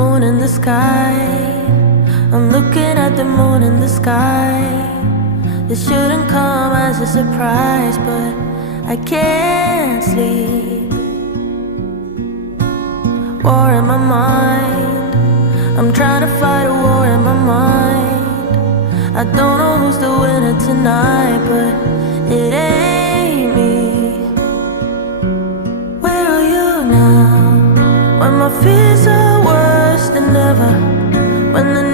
moon in the sky. I'm looking at the moon in the sky. This shouldn't come as a surprise, but I can't sleep. War in my mind, I'm trying to fight a war in my mind. I don't know who's the winner tonight, but it ain't me. Where are you now? When my fears are worse than ever, when the